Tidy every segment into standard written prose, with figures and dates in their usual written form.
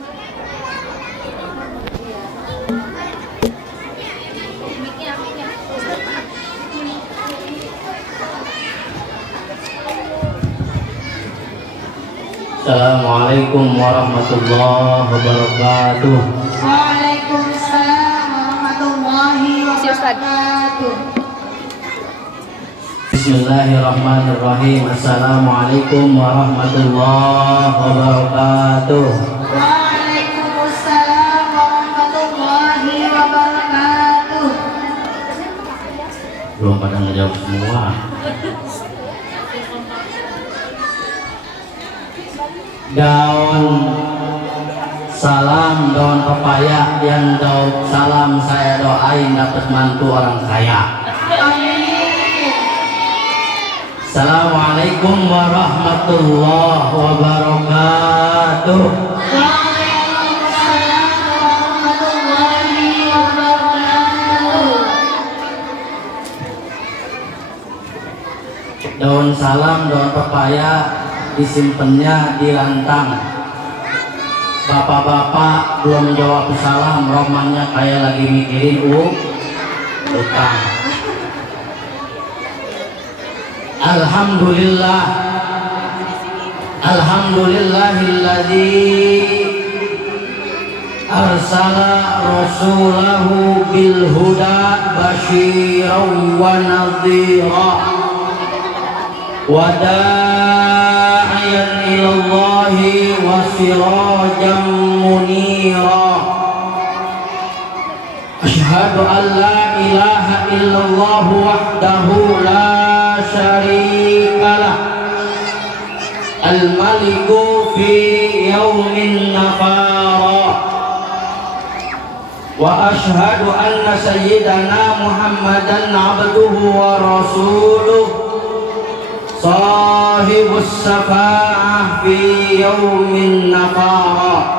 Assalamualaikum warahmatullahi wabarakatuh. Waalaikumsalam warahmatullahi wabarakatuh. Bismillahirrahmanirrahim. Assalamualaikum warahmatullahi wabarakatuh. Waalaikumsalam warahmatullahi wabarakatuh. Belum pada ngejawab semua. Daun salam, daun pepaya, yang daun salam saya doain dapat mantu orang kaya. Amin. Assalamualaikum warahmatullahi wabarakatuh. Waalaikumsalam warahmatullahi wabarakatuh. Daun salam, daun pepaya disimpannya di rantang. Bapak-bapak belum jawab salam, romannya kayak lagi mikirin utang. Alhamdulillah, alhamdulillahilladzi arsala rasulahu bil huda basyiran wa nadhira wa da'iyan ilallahi wa sirajan munira. Asyhadu an la ilaha illallah wahdahu la syarika lah, al-maliku fi yaumin nafara. Wa asyhadu anna sayyidana Muhammadan abduhu wa rasuluh, sahibus syafa'ah fi yaumin nafara.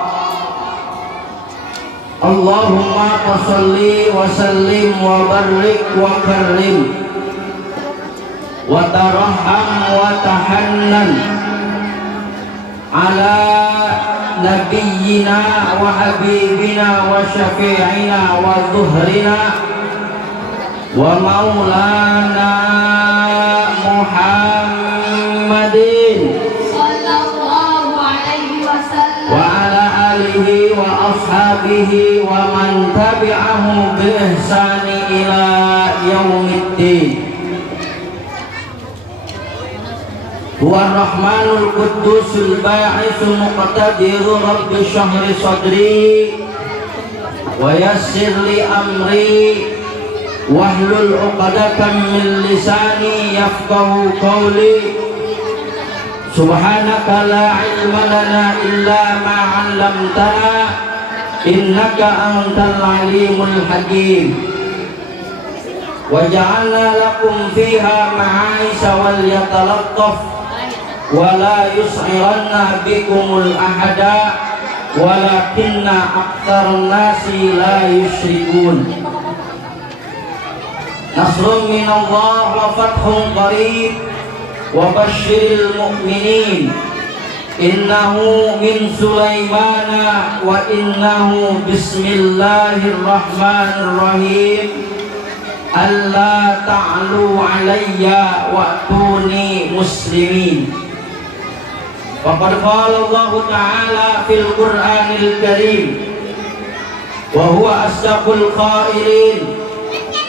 Allahumma salli wa sallim wa barik wa karim wa tarahham wa tahannan ala nabiyyina wa habibina wa syafi'ina wa zuhrina wa maulana Muhammadin Sallallahu alaihi wasallam wa ala alihi wa ashabihi wa man tabi'ahu bi ihsani ila yaumiddin. Huwa rahmanul qudusul ba'isul muqtadiru rabbi syahri sadri wa yassir li amri wahlul 'uqdatam min lisani yafqahu qawli. Subhanaka la ilma lana illa ma 'allamtana innaka antal alimul hakim. Wa ja'alna lakum fiha ma'aisha wal yatalattaf wa la yus'iranna bikumul ahada walakinna aktsarun nasi la yusyrikun. Nasrun minallah wa fathun qarib wa basyiril mu'minin. Innahu min Sulaimana wa innahu bismillahirrahmanirrahim. Alla ta'lu alayya wa'tuni muslimin. Faqad qala Allah ta'ala fil Qur'anil Karim wa huwa asdaqul qailin.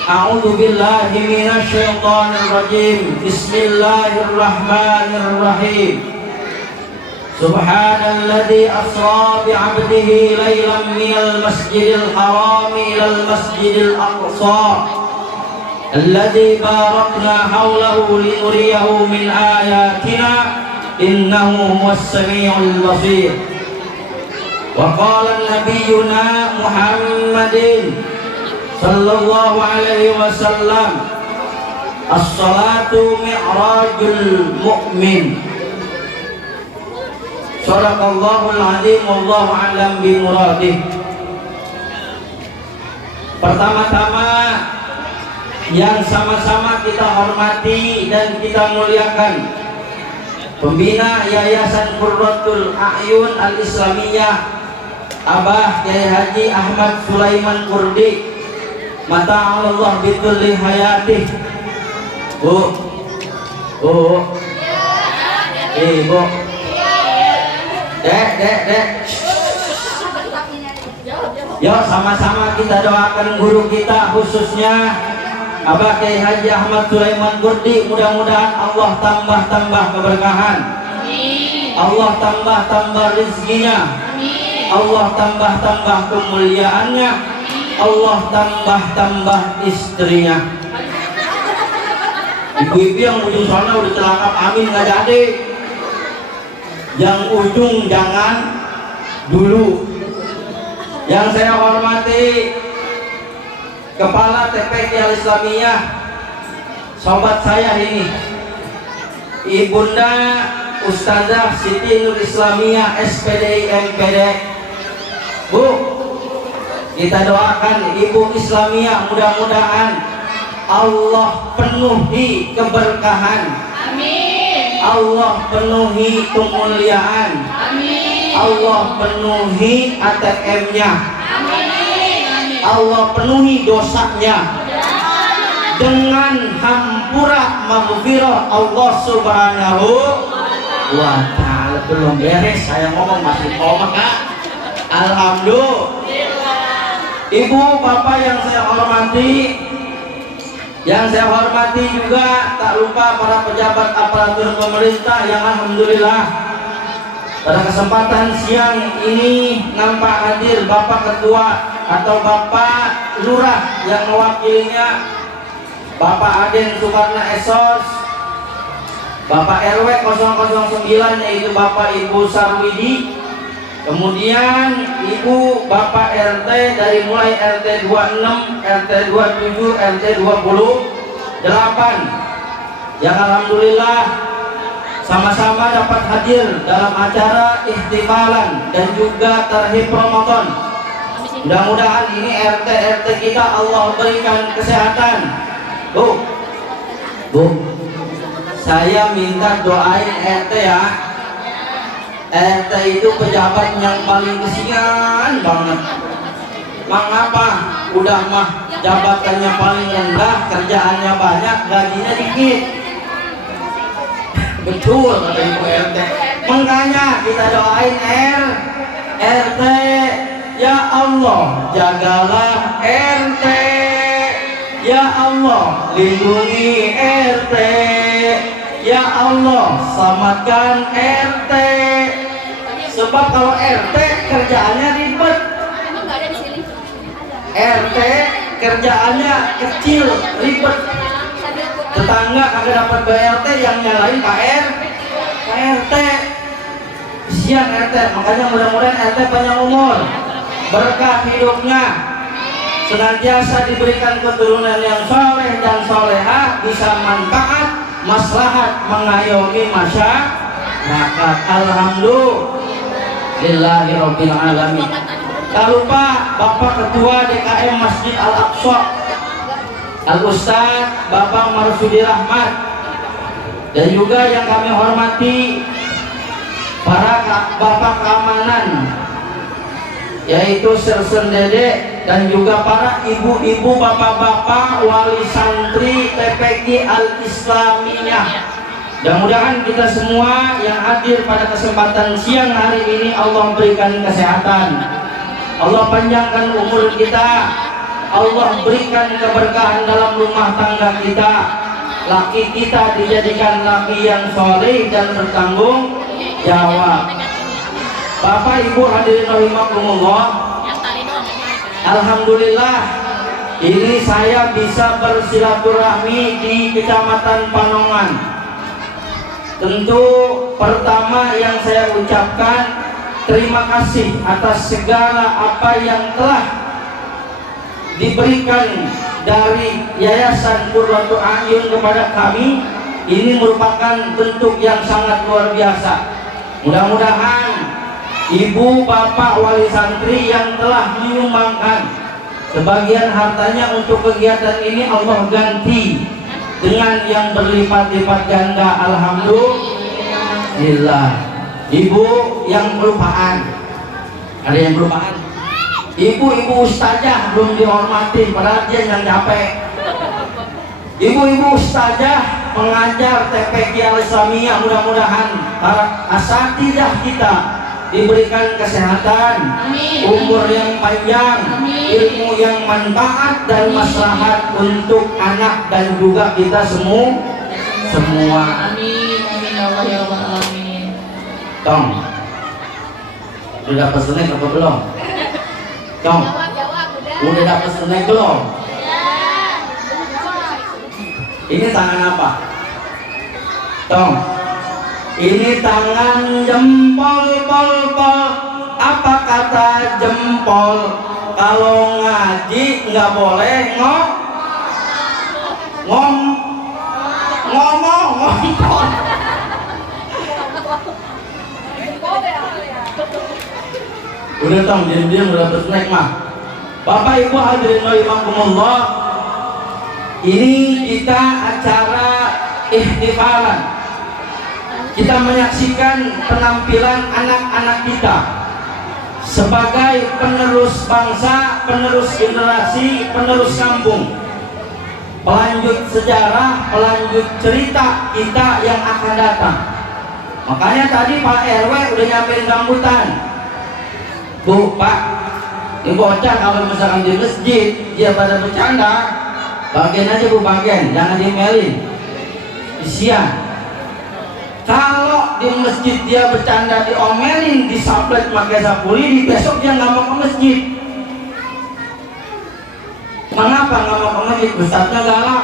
A'udzu billahi minasy syaithanir rajim. Bismillahirrahmanirrahim. Subhanalladzi asra bi 'abdihi lailan minal masjidil haram ilal masjidil aqsa alladzi barakna hawlahu linuriyahu min ayatina innahu huwas samiul basir. Wa qala nabiyyuna Muhammadin sallallahu alaihi wasallam, as-salatu mi'rajul mu'min. Shadaqallahul azim, wallahu a'lam bi muradih. Pertama-tama yang sama-sama kita hormati dan kita muliakan pembina Yayasan Qurratul A'yun Al-Islamiyah Abah Kiai Haji Ahmad Sulaiman Kurdi, mata Allah bikulli hayati. Bu, ibu, dek. Yuk sama-sama kita doakan guru kita, khususnya Abah Kiai Haji Ahmad Sulaiman Kurdi. Mudah-mudahan Allah tambah keberkahan, Allah tambah rezekinya, Allah tambah kemuliaannya, Allah tambah istrinya. Ibu-ibu yang ujung sana udah celakap, amin nggak jadi. Yang ujung jangan dulu. Yang saya hormati Kepala TPQ Al-Islamiyah, sobat saya ini, Ibunda Ustazah Siti Nur Islamiyah SPDI MPD. Bu, kita doakan Ibu Islamiyah, mudah-mudahan Allah penuhi keberkahan, Amin. Allah penuhi kemuliaan, Amin. Allah penuhi ATM-nya, Amin. Allah penuhi dosanya dengan hampura maghfirah Allah Subhanahu wa ta'ala. Belum beres saya ngomong, masih ngomong Kak. Alhamdulillah. Ibu bapak yang saya hormati, juga tak lupa para pejabat aparatur pemerintah yang alhamdulillah pada kesempatan siang ini nampak hadir Bapak Ketua atau Bapak Lurah yang mewakilinya, Bapak Aden Sukarna Esos, Bapak RW 009 yaitu Bapak Ibu Sarwidi, kemudian Ibu Bapak RT dari mulai RT 26, RT 27, RT 28 yang alhamdulillah sama-sama dapat hadir dalam acara ihtifalan dan juga tarhib Ramadan. Mudah-mudahan ini RT kita Allah berikan kesehatan. Bu, saya minta doain RT ya. RT itu pejabat yang paling kesian banget. Mengapa? Udah mah jabatannya paling rendah, kerjaannya banyak, gajinya dikit. Betul kata Ibu RT. Makanya kita doain RT, ya Allah jagalah RT, ya Allah lindungi RT, ya Allah selamatkan RT. Sebab kalau RT kerjaannya ribet, RT kerjaannya kecil, ribet. Tetangga kagak dapat BLT yang nyalain Pak RT. Kesian RT, makanya mudah-mudahan RT panjang umur, berkah hidupnya, senantiasa diberikan keturunan yang soleh dan solehah, bisa manfaat, maslahat mengayomi masyarakat. Alhamdulillahirabbil alamin. Tak lupa Bapak Ketua DKM Masjid Al-Aqsa Al-Ustaz Bapak Marsudi Rahmat, dan juga yang kami hormati para bapak keamanan yaitu Sersen Dede, dan juga para ibu-ibu bapak-bapak wali santri TPQ Al-Islamiyah. Mudah-mudahan kita semua yang hadir pada kesempatan siang hari ini Allah berikan kesehatan, Allah panjangkan umur kita, Allah berikan keberkahan dalam rumah tangga kita, laki kita dijadikan laki yang soleh dan bertanggung jawab. Bapak Ibu hadirin rahimakumullah, alhamdulillah ini saya bisa bersilaturahmi di Kecamatan Panongan. Tentu pertama yang saya ucapkan terima kasih atas segala apa yang telah diberikan dari Yayasan Qurratu A'yun kepada kami. Ini merupakan bentuk yang sangat luar biasa. Mudah-mudahan ibu bapak wali santri yang telah menyumbangkan sebagian hartanya untuk kegiatan ini Allah ganti dengan yang berlipat-lipat ganda. Alhamdulillah. Ibu yang kelupaan, Ada yang belum paham? Ibu-ibu ustazah belum dihormati, padahal dia yang capek. Ibu-ibu ustazah pengajar TPQ Al-Islamiyah, mudah-mudahan para asatidzah kita diberikan kesehatan, Amin. umur yang panjang, Amin. ilmu yang manfaat dan Amin. maslahat untuk anak dan juga kita semua. Amin. Amin ya Allah ya Rabbal alamin. Tong, udah pesennya apa belum? Tong, udah dapat snack belum? Ini tangan apa? Tong, ini tangan jempol pol. Apa kata jempol? Kalau ngaji nggak boleh ngomong. Udah Tong, diam-diam udah bersnack mah. Bapak Ibu hadirin rahimakumullah, ini kita acara ihtifalan. Kita menyaksikan penampilan anak-anak kita sebagai penerus bangsa, penerus generasi, penerus kampung, pelanjut sejarah, pelanjut cerita kita yang akan datang. Makanya tadi Pak RW udah nyampein rambutan. Bu, Pak, ini bocah kalau misalkan di masjid dia pada bercanda, bagian aja Bu, bagian, jangan diomelin. Isian. Kalau di masjid dia bercanda diomelin, disablet pakai sapuli, besok dia nggak mau ke masjid. Mengapa nggak mau ke masjid? Ustadznya galak.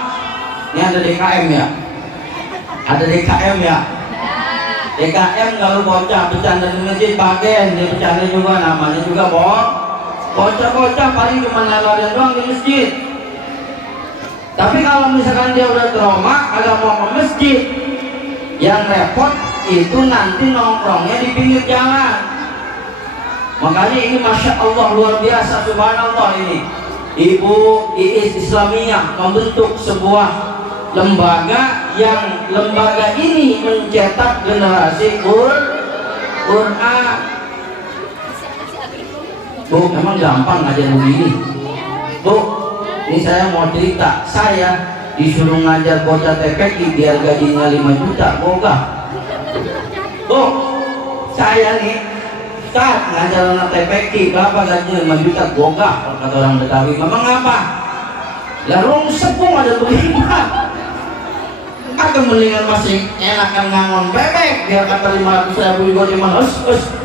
Ini ada DKM ya? Ada DKM ya? DKM kalau bocah bercanda di masjid bagian, dia bercanda juga, namanya juga bocah paling cuma lari doang di masjid. Tapi kalau misalkan dia udah trauma agak mau ke masjid, yang repot itu nanti nongkrongnya di pinggir jalan. Makanya ini Masya Allah luar biasa, subhanallah, ini Ibu IIS Islamiyah membentuk sebuah lembaga yang lembaga ini mencetak generasi Quran. Bu, emang gampang ngajar begini? Bu, ini saya mau cerita, saya disuruh ngajar bocah TPQ biar gajinya 5 juta, boga. Bu, saya nih Ustaz ngajar anak TPQ, berapa gajinya 5 juta, boga, kata orang Betawi. Memang apa? Larung sepung ada berlima. Atau mendingan masih enakan ngangon bebek, biar kata 500.000 juga cuma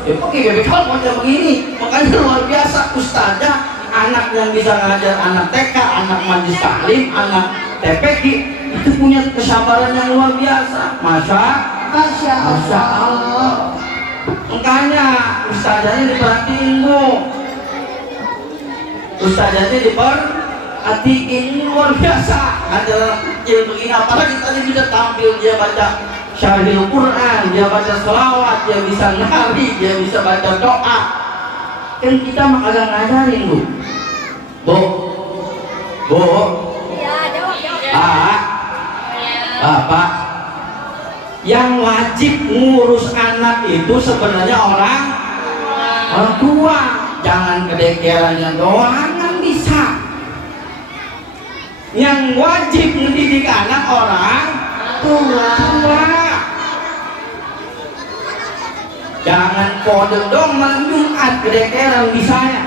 ya pakai bebek kalau macam begini. Makanya luar biasa ustazah, anak yang bisa ngajar anak TK, anak majlis taklim, anak TPQ itu punya kesabaran yang luar biasa. Masya Allah. Makanya ustazahnya diperhatiin Bu, ustazahnya diperhatiin luar biasa. Ngajar kecil begini, apalagi tadi bisa tampil, dia baca syarhil Quran, dia baca selawat, dia bisa nari, dia bisa baca doa. Kan kita mah kagak ngajarin Bu. Pak, Bapak, yang wajib ngurus anak itu sebenarnya orang tua. Jangan kedekerannya doang kan bisa. Yang wajib mendidik anak orang tua. Jangan kode dong malam Jumat kedekeran bisanya.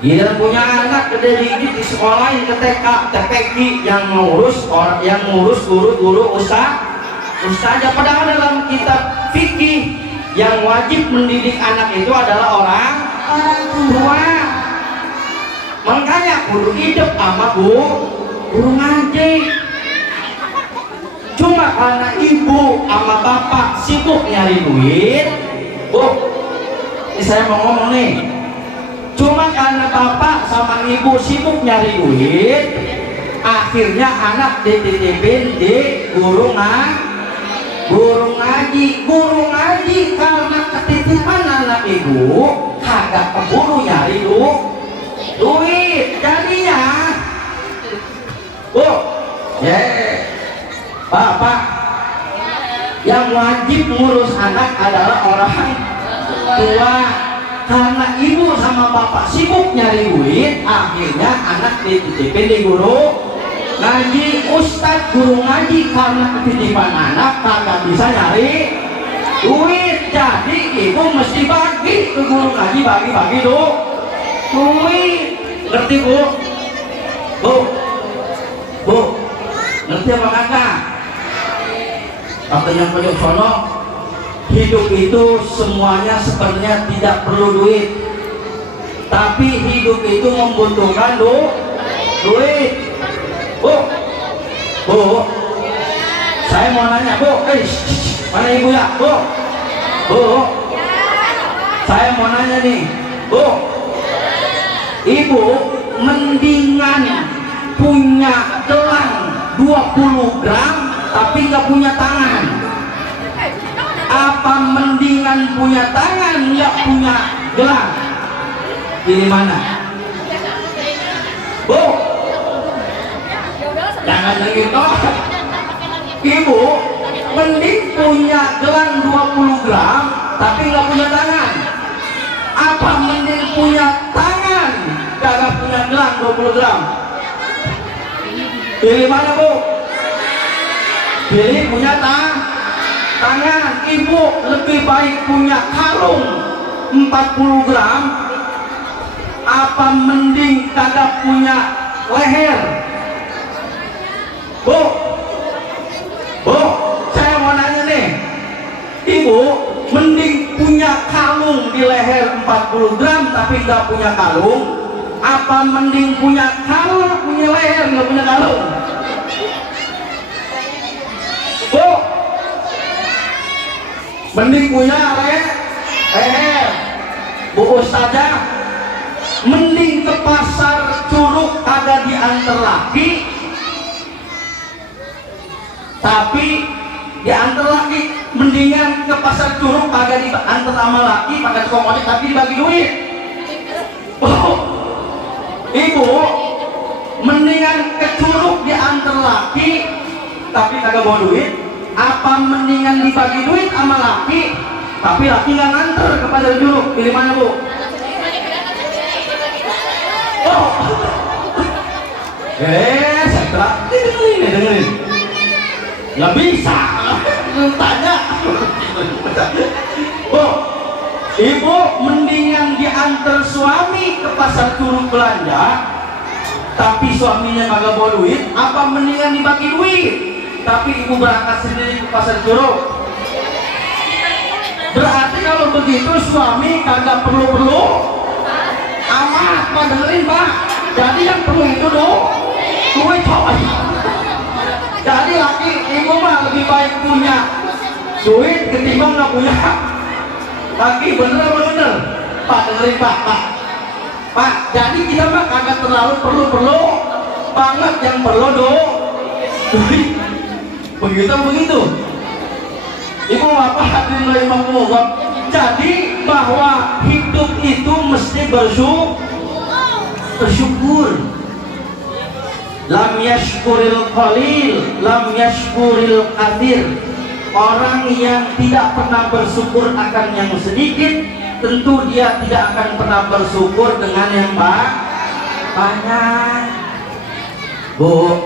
Dia punya anak gede dikit di sekolahin ke TK, TPQ, yang ngurus guru-guru ustazah. Padahal dalam kitab fikih yang wajib mendidik anak itu adalah orang tua. Makanya kudu hidup sama guru ngaji. Cuma karena ibu sama bapak sibuk nyari duit, Bu, ini saya mau ngomong nih. Cuma karena bapak sama ibu sibuk nyari duit, akhirnya anak dititipin di guru ngaji. Karena ketitipan anak ibu kagak keburu nyari duit, jadinya Bu, Bapak, yang wajib ngurus anak adalah orang tua. karena ibu sama bapak sibuk nyari duit, akhirnya anak dititipin di guru ngaji. Ustadz guru ngaji karena ketitipan anak kagak bisa nyari duit, jadi ibu mesti bagi ke guru ngaji, bagi-bagi duit. Ngerti bu? Bu, ngerti apa kagak? Katanya pojok sono, hidup itu semuanya sebenarnya tidak perlu duit, tapi hidup itu membutuhkan duit. Bu, saya mau nanya bu, mana ibu ya? Bu, saya mau nanya nih, bu, ibu mendingan punya gelang 20 gram tapi nggak punya tangan, apa mendingan punya tangan nggak punya gelang? Pilih mana? Bu, jangan begitu. Ibu mending punya gelang 20 gram tapi nggak punya tangan, apa mending punya tangan kagak punya gelang 20 gram? Pilih mana bu? Pilih punya tangan. Ibu lebih baik punya kalung 40 gram apa mending kagak punya leher? Bu, saya mau nanya nih, ibu mending punya kalung di leher 40 gram tapi nggak punya kalung, apa mending punya kalung punya leher nggak punya kalung? Bu, mending punya leher. Bu Ustazah, mending ke pasar Curug ada diantar laki, tapi diantar laki, mendingan ke pasar Curug kagak diantar sama laki pakai tukang ojek tapi dibagi duit. Ibu mendingan ke Curug diantar laki tapi kagak bawa duit, apa mendingan dibagi duit sama laki tapi laki nggak nganter ke pasar Curug? Pilih mana bu? Saya kira dengerin. Nggak bisa tanya. Bu, ibu mendingan diantar suami ke pasar Curug belanja tapi suaminya kagak bawa duit, apa mendingan dibagi duit tapi ibu berangkat sendiri ke pasar Curug? Berarti kalau begitu suami kagak perlu amat. Pak dengerin pak, jadi yang perlu itu duit coy. Jadi laki ibu mah lebih baik punya duit ketimbang nggak punya laki. Bener pak, dengerin pak, jadi kita mah kagak terlalu perlu banget, yang perlu duit. Begitu ibu bapak hadirin rahimakumullah. Jadi bahwa hidup itu mesti bersyukur. Lam yashkuril qalil, lam yashkuril katsir. Orang yang tidak pernah bersyukur akan yang sedikit, tentu dia tidak akan pernah bersyukur dengan yang banyak. Bu,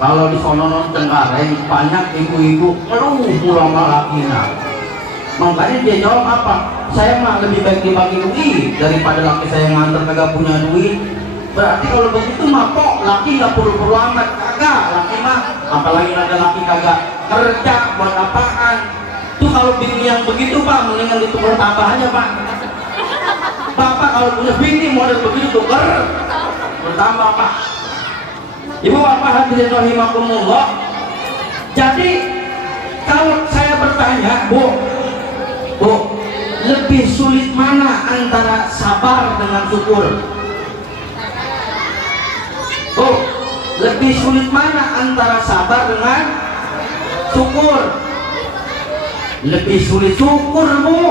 kalau di sono Cengkareng banyak ibu-ibu ngeluh mulu sama lakinya. Makanya dia jawab apa? Saya mah lebih baik dibagi duit daripada laki saya nganter kagak punya duit. Berarti kalau begitu mah kok laki nggak perlu amat, kagak. Laki mah apalagi ada laki kagak kerja buat apaan? Tuh kalau bini yang begitu pak, mendingan ditukar tambah aja pak. Bapak kalau punya bini model begitu tukar bertambah pak. Ibu bapak hadirin rahimakumullah. Jadi kalau saya bertanya, bu, lebih sulit mana antara sabar dengan syukur? Bu, lebih sulit mana antara sabar dengan syukur? Lebih sulit syukur bu.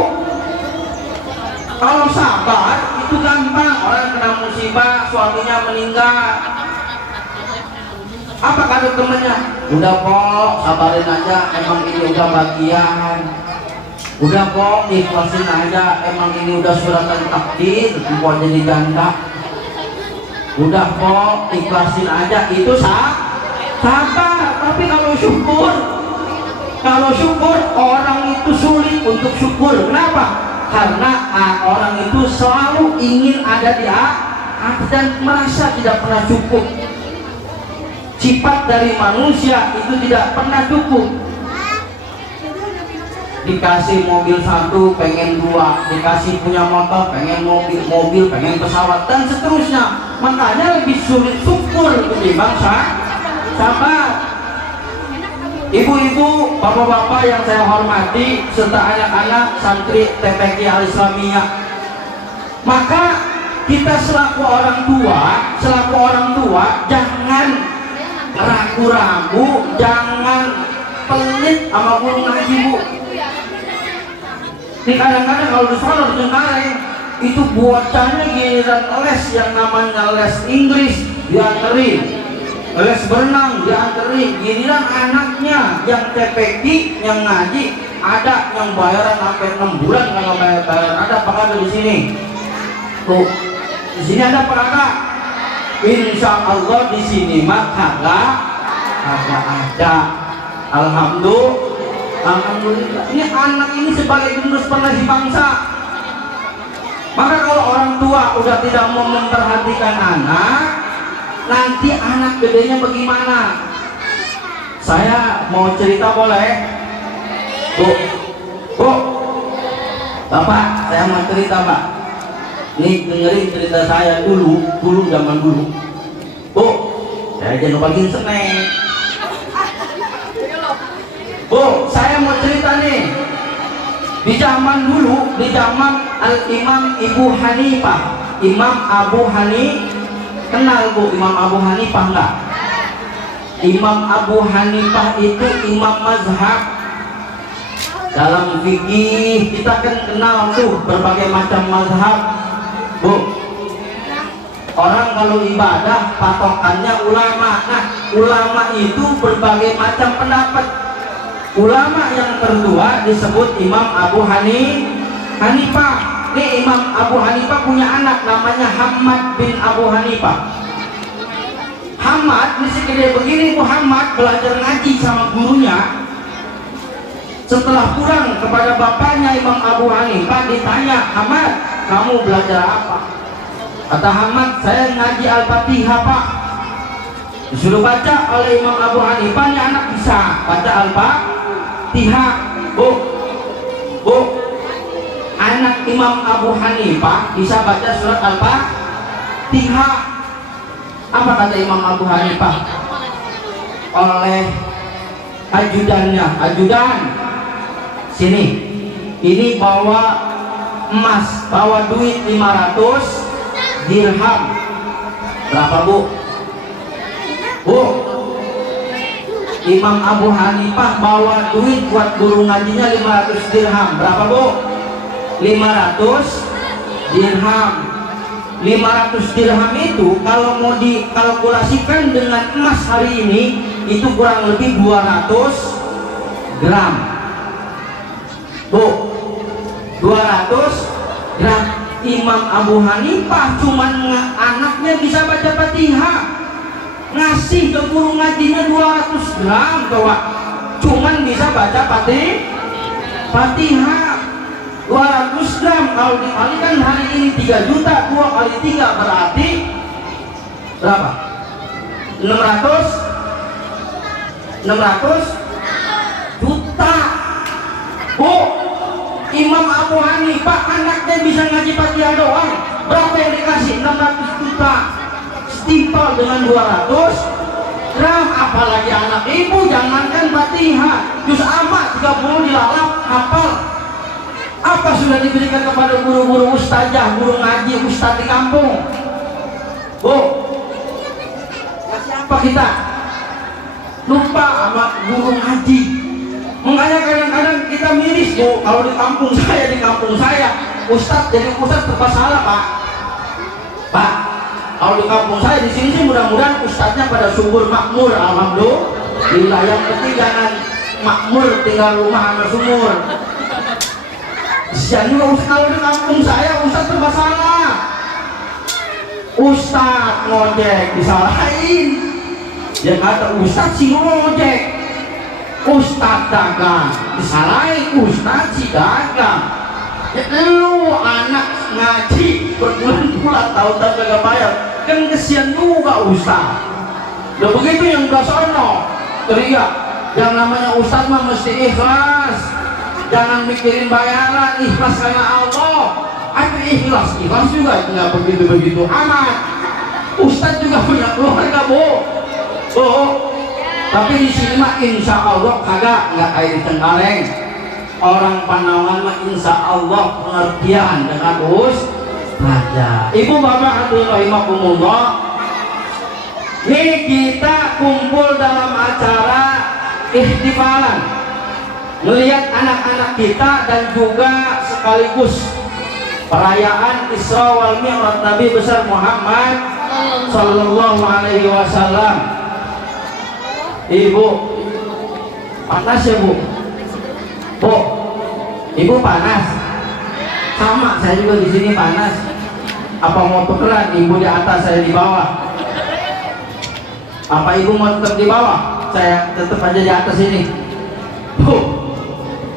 Kalau sabar itu gampang, orang kena musibah, suaminya meninggal, apa kata temennya? Udah kok, sabarin aja, emang ini udah bagian. Udah kok, ikhlasin aja. Emang ini udah suratan takdir, mau jadi janda. Udah kok, ikhlasin aja. Itu sabar. Tapi kalau syukur orang itu sulit untuk syukur. Kenapa? Karena orang itu selalu ingin ada di atas dan merasa tidak pernah cukup. Sifat dari manusia itu tidak pernah cukup. Dikasih mobil satu pengen dua, dikasih punya motor pengen mobil pengen pesawat, dan seterusnya. Makanya lebih sulit syukur ketimbang sabar. Ibu-ibu, bapak-bapak yang saya hormati, serta anak-anak santri TPQ Al-Islamiyah, maka kita selaku orang tua jangan ragu-ragu, jangan pelit sama guru ngaji, Bu. Ini kadang-kadang kalau di sana di Cengkareng itu bocahnya giliran les yang namanya les Inggris dianterin, les berenang dianterin, giliran anaknya yang TPQ yang ngaji ada yang bayaran sampai 6 bulan kalau bayaran. Ada apa kagak di sini? Tuh, di sini ada apa kagak? Insya Allah di sini mah kagak ada. Alhamdulillah, ini anak ini sebagai penerus penerus bangsa. Maka kalau orang tua udah tidak mau memperhatikan anak, nanti anak gedenya bagaimana? Saya mau cerita boleh? Bu, Bapak, saya mau cerita, Pak. Nih dengerin cerita saya dulu zaman dulu. Bu, saya jangan bagiin senek. Bu, saya mau cerita nih. Di zaman dulu, di zaman Al-Imam Ibu Hanifah, Imam Abu Hanifah, kenal Bu Imam Abu Hanifah enggak? Imam Abu Hanifah itu imam mazhab. Dalam fikih kita kan kenal tuh berbagai macam mazhab, Bu. Orang kalau ibadah patokannya ulama. Nah, ulama itu berbagai macam pendapat. Ulama yang tertua disebut Imam Abu Hanifah. Ini Imam Abu Hanifah punya anak namanya Hamad bin Abu Hanifah. Hamad masih gede begini, Muhammad belajar ngaji sama gurunya. Setelah pulang kepada bapaknya Imam Abu Hanifah ditanya, Hamad, kamu belajar apa? Kata Hamad, saya ngaji Al-Fatihah, Pak. Disuruh baca oleh Imam Abu Hanifah, ini anak bisa baca Al-Fatihah. Bu, anak Imam Abu Hanifah bisa baca surat Al-Fatihah. Apa kata Imam Abu Hanifah oleh ajudan, sini, ini bawa emas, bawa duit 500 dirham. Berapa, Bu? Imam Abu Hanifah bawa duit buat guru ngajinya 500 dirham. Berapa, Bu? 500 dirham. 500 dirham itu kalau mau dikalkulasikan dengan emas hari ini itu kurang lebih 200 gram. Bu, 200 gram. Imam Abu Hanifah cuman anaknya bisa baca Fatihah, ngasih ke guru ngajinya 200 gram kawan, cuman bisa baca Fatihah 200 gram. Kalau dikalikan hari ini 3 juta, 2 kali 3 berarti berapa? 600 juta. Bu, Imam Abu Hanifah anaknya bisa ngaji Fatihah doang, berapa yang dikasih? 600 juta. Setimpal dengan 200 gram, apalagi anak ibu, jangankan Fatihah, juz amma 30 dilalap hafal. Apa sudah diberikan kepada guru-guru ustazah, guru ngaji, ustaz di kampung? Bu, siapa kita? Lupa sama guru ngaji. Makanya kadang-kadang kita miris, Bu, kalau di kampung saya ustaz jadi ustaz serba salah, Pak. Kalau di kampung saya di sini sih mudah-mudahan ustadznya pada subur makmur, alhamdulillah. Yang penting jangan makmur tinggal rumah sama sumur. Kesian juga Ustaz, kalau di kampung saya Ustaz bermasalah. Ustaz ngojek disalahin. Dia kata Ustaz si ngojek, Ustaz dagang disalahin, Ustaz si dagang. Ya lu anak ngaji berbulan-bulan tahu-tahu gak bayar, kan kesian juga Ustaz. Udah begitu yang udah sono teriak, yang namanya Ustaz mah mesti ikhlas, jangan mikirin bayaran, ikhlas karena Allah. Aku ikhlas juga nggak begitu amat. Ustaz juga punya keluarga bu. Tapi di sini mah insya Allah kagak nggak kayak di Cengkareng. Orang Panawan mah insya Allah pengertian dengan Ustaz. Ibu bapak hadirin rahimakumullah, ini kita kumpul dalam acara ihtifalan, melihat anak-anak kita dan juga sekaligus perayaan Isra wal Mi'raj Nabi besar Muhammad sallallahu alaihi wasallam. Ibu panas ya bu? Bu, ibu panas? Sama, saya juga di sini panas. Apa mau tukeran? Ibu di atas, saya di bawah. Apa ibu mau tetap di bawah? Saya tetap aja di atas ini. Bu,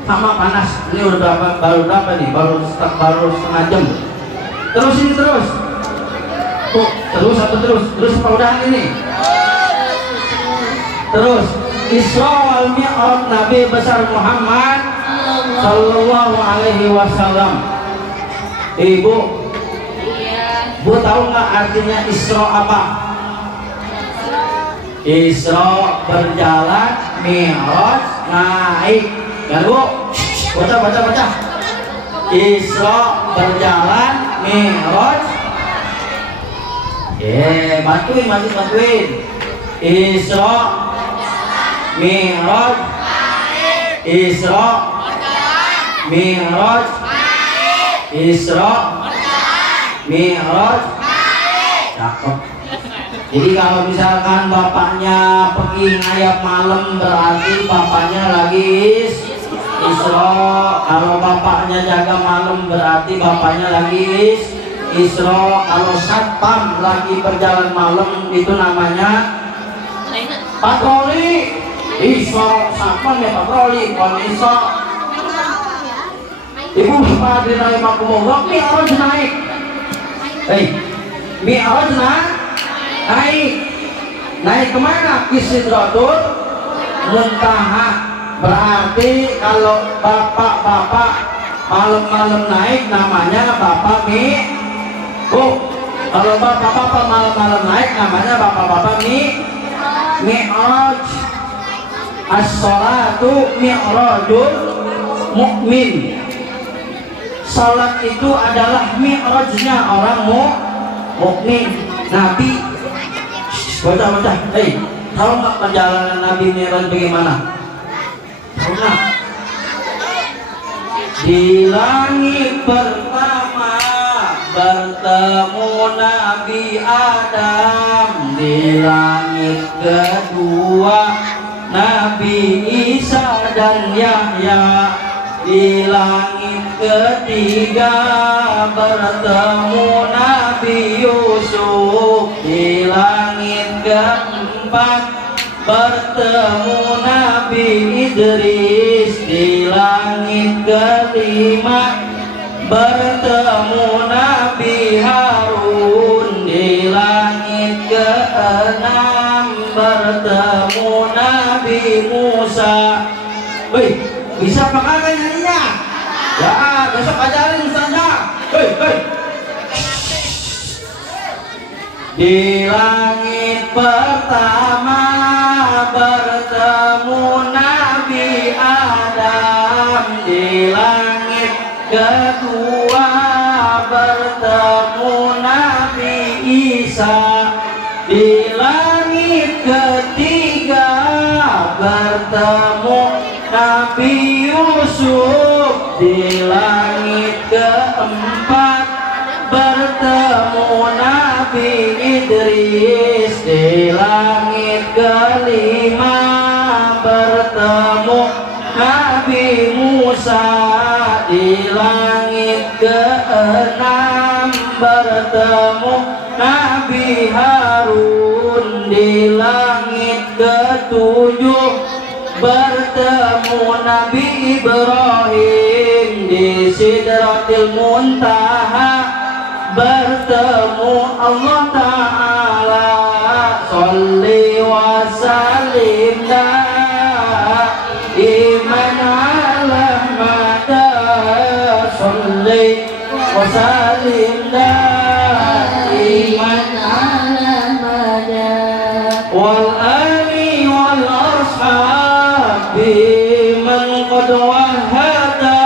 sama panas. Ini udah baru berapa nih? Baru setengah jam. Terus ini terus. Bu, terus apa udahan ini? Terus Isra wal Mi'raj Nabi besar Muhammad sallallahu alaihi wasallam. Ibu, bu tahu nggak artinya Isra apa? Isra berjalan, Mi'raj naik. Ya bu, baca. Isra berjalan, Mi'raj. Bantuin. Isra, Mi'raj, Isra, Mi'raj, Isra, Mi'raj. Cakep. Jadi kalau misalkan bapaknya pergi ngayap malam, berarti bapaknya lagi Isra. Kalau bapaknya jaga malam, berarti bapaknya lagi Isra. Kalau satpam lagi berjalan malam, itu namanya patroli. Isra, satpam ya patroli, bukan Isra. Ibu bapak hadirin rahimakumullah, Mi'raj naik. Mi'raj naik kemana? Sidratul Muntaha. Berarti kalau bapak malam-malam naik, namanya bapak kalau bapak-bapak malam-malam naik, namanya bapak-bapak Mi'raj. As-sholatu mi'rajul mu'min. Salat itu adalah mi'rajnya orang mukmin. Nabi baca. Tahu nggak perjalanan Nabi Mi'raj bagaimana? Tahu nggak? Di langit pertama bertemu Nabi Adam, di langit kedua Nabi Isa dan Yahya, di langit ketiga bertemu Nabi Yusuf, di langit keempat bertemu Nabi Idris, di langit kelima bertemu Nabi Harun, di langit keenam bertemu Nabi Musa. Bisa apa kagak nyanyinya? Ya, besok ajarin saja. Di langit pertama bertemu Nabi Adam, di langit kedua bertemu Nabi Isa, di langit ketiga bertemu Nabi Yusuf, di langit keempat bertemu Nabi Idris, di langit kelima bertemu Nabi Musa, di langit keenam bertemu Nabi Harun, di langit ketujuh bertemu Nabi Ibrahim, di Sidratil Muntaha bertemu Allah Ta'ala. Sholli wa sallim daiman ala mada, sholli wa sallim daiman ala mada, wal ali wal ashabi man qad wahada,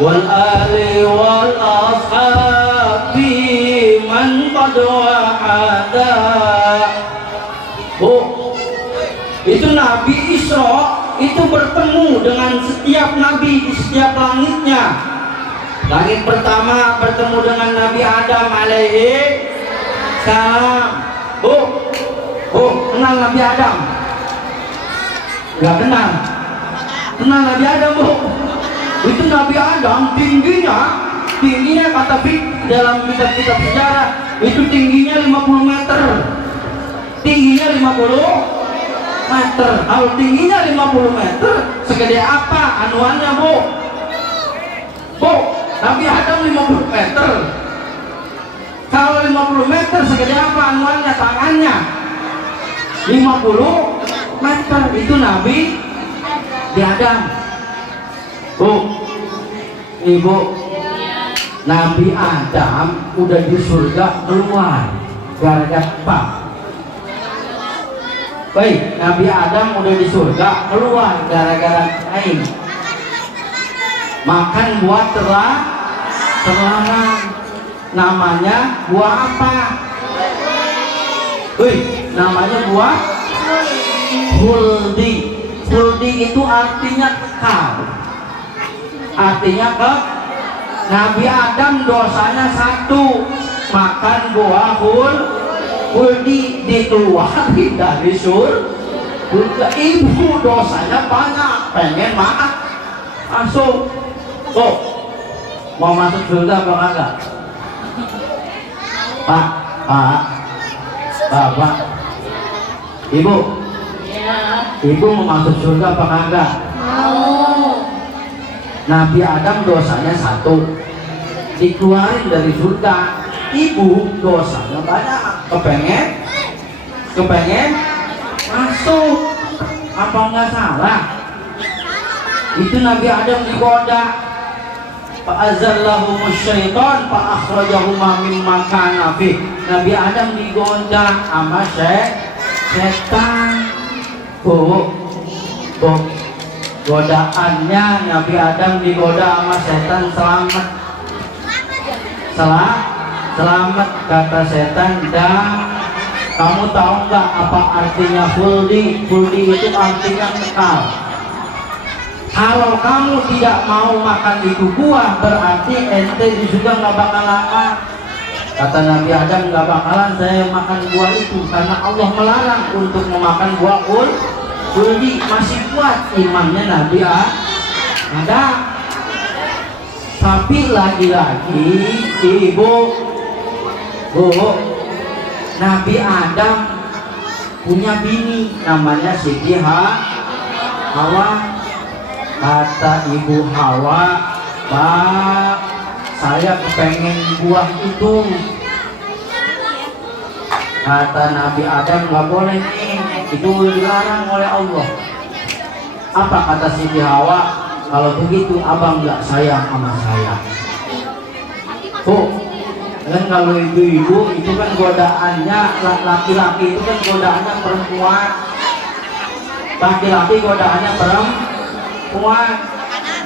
wal ali wal ashabi man qad wahada. Itu Nabi Isra itu bertemu dengan setiap nabi di setiap langitnya. Langit pertama bertemu dengan Nabi Adam alaihi salam. Kenal Nabi Adam? Enggak kenal. Kenal Nabi Adam, Bu? Itu Nabi Adam tingginya kata Fik dalam kitab-kitab sejarah itu tingginya 50 meter. Tingginya 50 meter. Kalau tingginya 50 meter, segede apa anuannya, Bu? Nabi Adam 50 meter. Kalau 50 meter, segede apa anuannya, tangannya? 50 meter. Itu Nabi Adam. Bu, Ibu, Nabi Adam udah di surga keluar gara-gara apa? Baik, Nabi Adam udah di surga keluar gara-gara lain. Makan buah terlarang. Namanya buah apa? Namanya buah huldi. Huldi itu artinya kekal. Artinya Nabi Adam dosanya satu, makan buah huldi, dikeluarin dari surga. Ibu dosanya banyak, pengen masuk. Mau masuk surga apa kagak? Pak, Bapak, Ibu, Ibu mau masuk surga apa kagak? mau. Nabi Adam dosanya satu, dikeluarin dari surga. Ibu dosanya banyak, kepengen masuk. Apa nggak salah? Itu Nabi Adam digoda. Fa'azallahumush syaitan fa'akhrajahuma mimma kana fi. Nabi Adam digoda sama setan. Godaannya Nabi Adam digoda sama setan, selamat kata setan. Dan kamu tahu nggak apa artinya huldi? Huldi itu artinya kekal. Kalau kamu tidak mau makan itu buah, berarti ente di surga nggak bakal lama. Kata Nabi Adam, nggak bakalan saya makan buah itu karena Allah melarang untuk memakan buah huldi. Masih kuat imannya Nabi Adam. Tapi lagi-lagi Ibu, Nabi Adam punya bini namanya Siti Hawa. Kata Ibu Hawa, Pak, saya kepengen buah itu. Kata Nabi Adam, nggak boleh nih, itu dilarang oleh Allah. Apa kata Siti Hawa? Kalau begitu abang nggak sayang sama saya. Kan kalau ibu-ibu itu kan godaannya laki-laki, itu kan godaannya perempuan. Laki-laki godaannya perempuan.